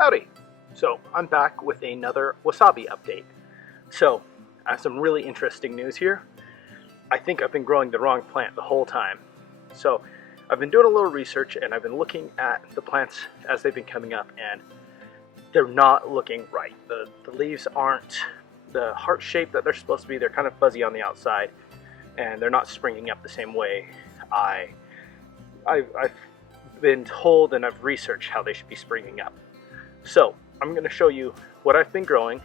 Howdy! So I'm back with another Wasabi update. So I have some really interesting news here. I think I've been growing the wrong plant the whole time. So I've been doing a little research and I've been looking at the plants as they've been coming up, and they're not looking right. The leaves aren't the heart shape that they're supposed to be. They're kind of fuzzy on the outside and they're not springing up the same way I've been told, and I've researched how they should be springing up. So I'm going to show you what I've been growing,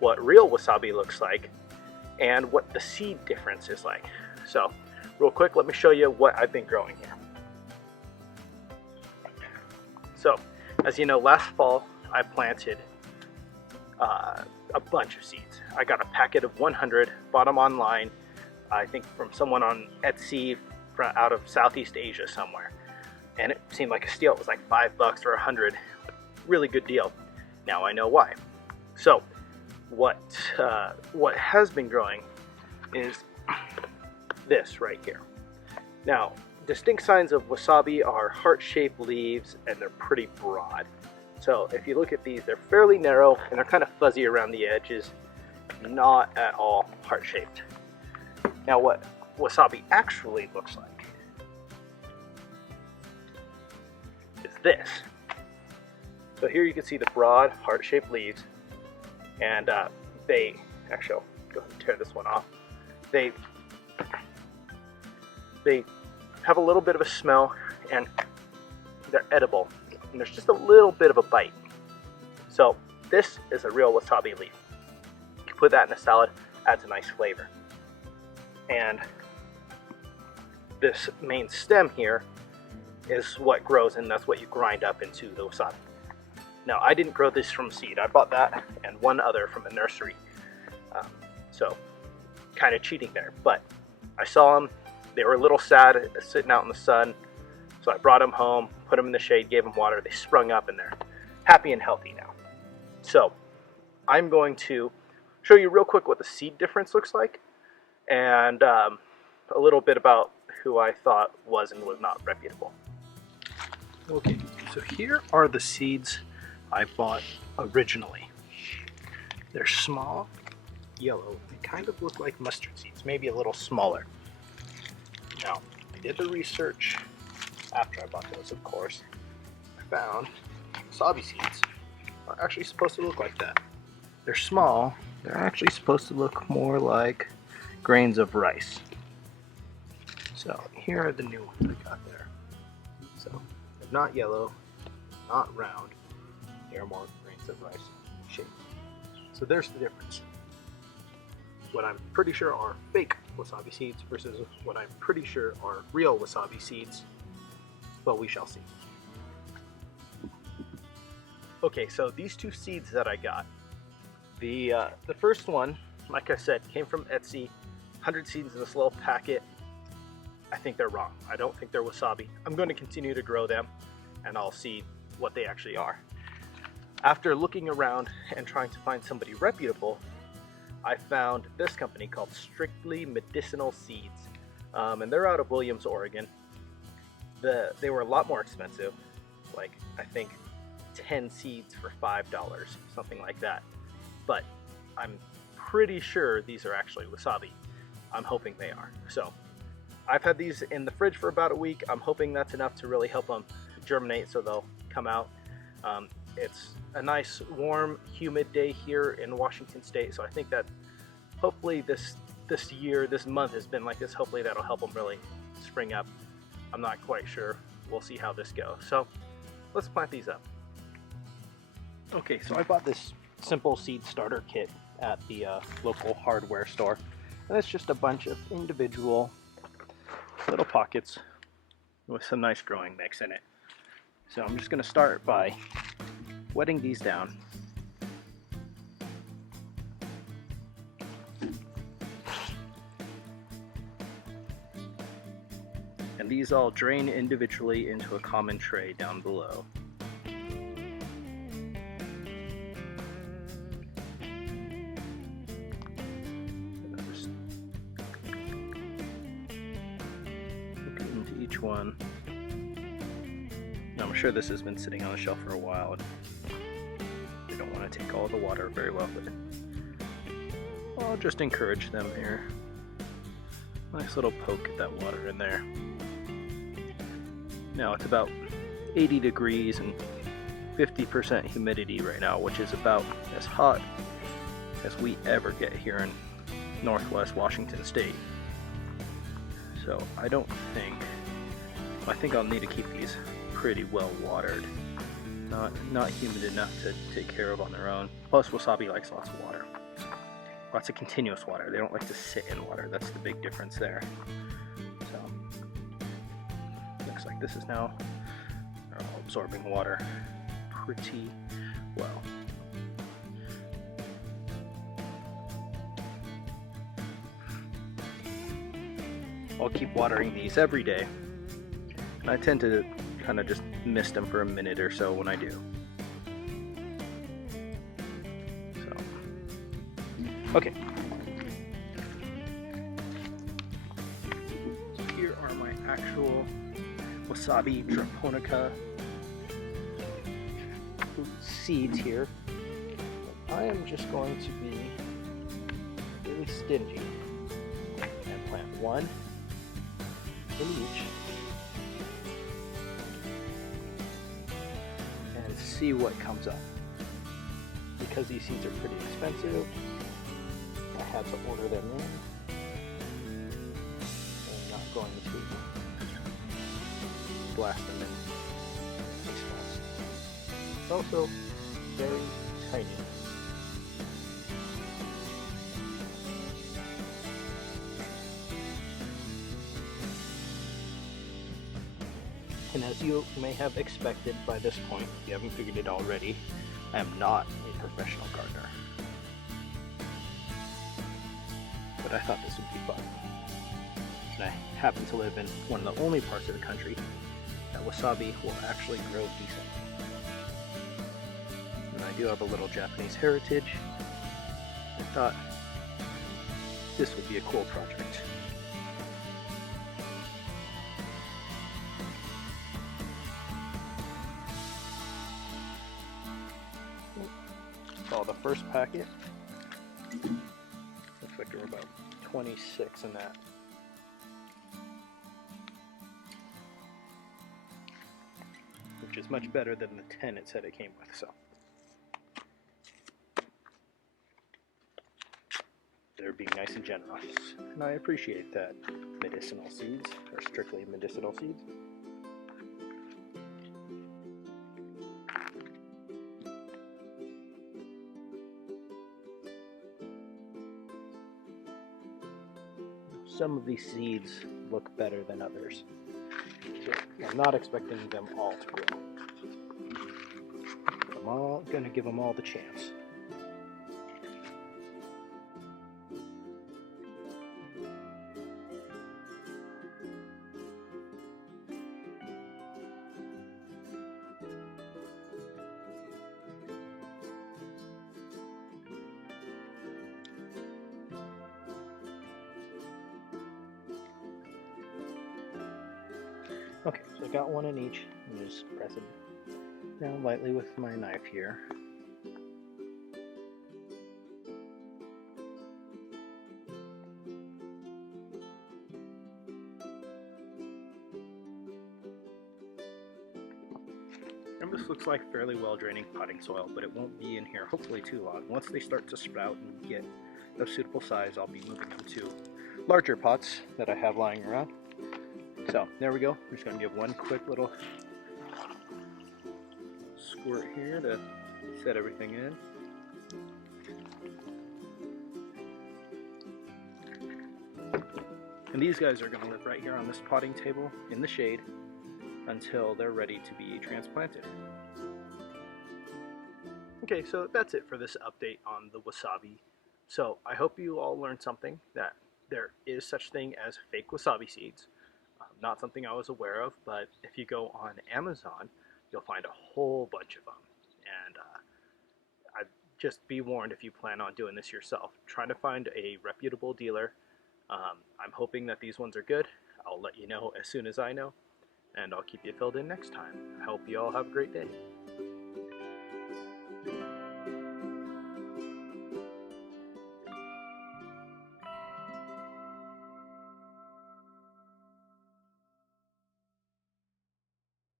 what real wasabi looks like, and what the seed difference is like. So real quick, let me show you what I've been growing here. So as you know, last fall I planted a bunch of seeds. I got a packet of 100, bought them online, I think from someone on Etsy out of Southeast Asia somewhere. And it seemed like a steal. It was like $5 or $100. Really good deal. Now I know why. So what has been growing is this right here. Now, distinct signs of wasabi are heart-shaped leaves, and they're pretty broad. So if you look at these, they're fairly narrow and they're kind of fuzzy around the edges, not at all heart-shaped. Now what wasabi actually looks like is this. So here you can see the broad heart-shaped leaves, and actually, I'll go ahead and tear this one off. They have a little bit of a smell, and they're edible, and there's just a little bit of a bite. So this is a real wasabi leaf. You put that in a salad, adds a nice flavor. And this main stem here is what grows, and that's what you grind up into the wasabi. Now, I didn't grow this from seed. I bought that and one other from a nursery. So, kind of cheating there. But I saw them. They were a little sad sitting out in the sun. So I brought them home, put them in the shade, gave them water. They sprung up and they're happy and healthy now. So, I'm going to show you real quick what the seed difference looks like, and a little bit about who I thought was and was not reputable. Okay, so here are the seeds I bought originally. They're small, yellow. They kind of look like mustard seeds, maybe a little smaller. Now, I did the research after I bought those, of course. I found wasabi seeds are actually supposed to look like that. They're small. They're actually supposed to look more like grains of rice. So here are the new ones I got there. So they're not yellow, not round. They're more grains of rice shaped. So there's the difference. What I'm pretty sure are fake wasabi seeds versus what I'm pretty sure are real wasabi seeds. Well, we shall see. Okay, so these two seeds that I got. The first one, like I said, came from Etsy. 100 seeds in this little packet. I think they're wrong. I don't think they're wasabi. I'm going to continue to grow them, and I'll see what they actually are. After looking around and trying to find somebody reputable, I found this company called Strictly Medicinal Seeds, and they're out of Williams, Oregon. They were a lot more expensive, like I think 10 seeds for $5, something like that. But I'm pretty sure these are actually wasabi. I'm hoping they are. So I've had these in the fridge for about a week. I'm hoping that's enough to really help them germinate so they'll come out. It's a nice, warm, humid day here in Washington State, so I think that hopefully this month has been like this. Hopefully that'll help them really spring up. I'm not quite sure. We'll see how this goes. So let's plant these up. Okay, so I bought this simple seed starter kit at the local hardware store, and it's just a bunch of individual little pockets with some nice growing mix in it. So I'm just going to start by wetting these down. And these all drain individually into a common tray down below. Into each one. Now, I'm sure this has been sitting on the shelf for a while. going to take all the water very well, but I'll just encourage them here. Nice little poke at that water in there. Now it's about 80 degrees and 50% humidity right now, which is about as hot as we ever get here in Northwest Washington State. So I think I'll need to keep these pretty well watered. Not humid enough to take care of on their own. Plus wasabi likes lots of water. Lots of continuous water. They don't like to sit in water. That's the big difference there. So looks like this is now absorbing water pretty well. I'll keep watering these every day. I tend to kind of just mist them for a minute or so when I do. So, okay. So here are my actual Wasabi japonica seeds here. I am just going to be really stingy and plant one in each and see what comes up. Because these seeds are pretty expensive, I had to order them in. I'm not going to blast them in these spots. It's also very tiny. And as you may have expected by this point, if you haven't figured it already, I am not a professional gardener. But I thought this would be fun. And I happen to live in one of the only parts of the country that wasabi will actually grow decently. And I do have a little Japanese heritage. I thought this would be a cool project. The first packet, looks like there were about 26 in that. Which is much better than the 10 it said it came with, so. They're being nice and generous, and I appreciate that. Medicinal seeds are strictly medicinal seeds. Some of these seeds look better than others, so I'm not expecting them all to grow. I'm going to give them all the chance. Okay, so I got one in each. I'm just press it down lightly with my knife here. And this looks like fairly well draining potting soil, but it won't be in here hopefully too long. Once they start to sprout and get of suitable size, I'll be moving them to larger pots that I have lying around. So there we go. I'm just going to give one quick little squirt here to set everything in. And these guys are going to live right here on this potting table in the shade until they're ready to be transplanted. Okay, so that's it for this update on the wasabi. So I hope you all learned something, that there is such thing as fake wasabi seeds. Not something I was aware of, but if you go on Amazon, you'll find a whole bunch of them. And I'd just be warned if you plan on doing this yourself. Trying to find a reputable dealer. I'm hoping that these ones are good. I'll let you know as soon as I know, and I'll keep you filled in next time. I hope you all have a great day.